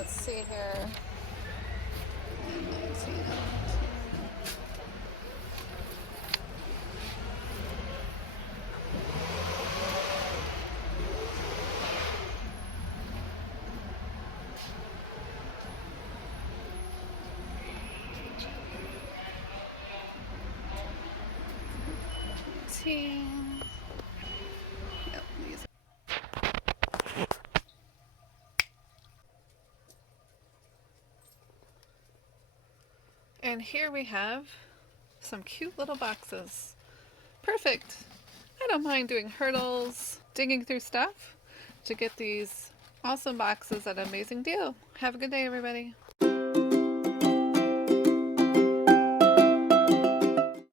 Let's see here. Yep, these. And here we have some cute little boxes. Perfect. I don't mind doing hurdles, digging through stuff to get these awesome boxes at an amazing deal. Have a good day, everybody.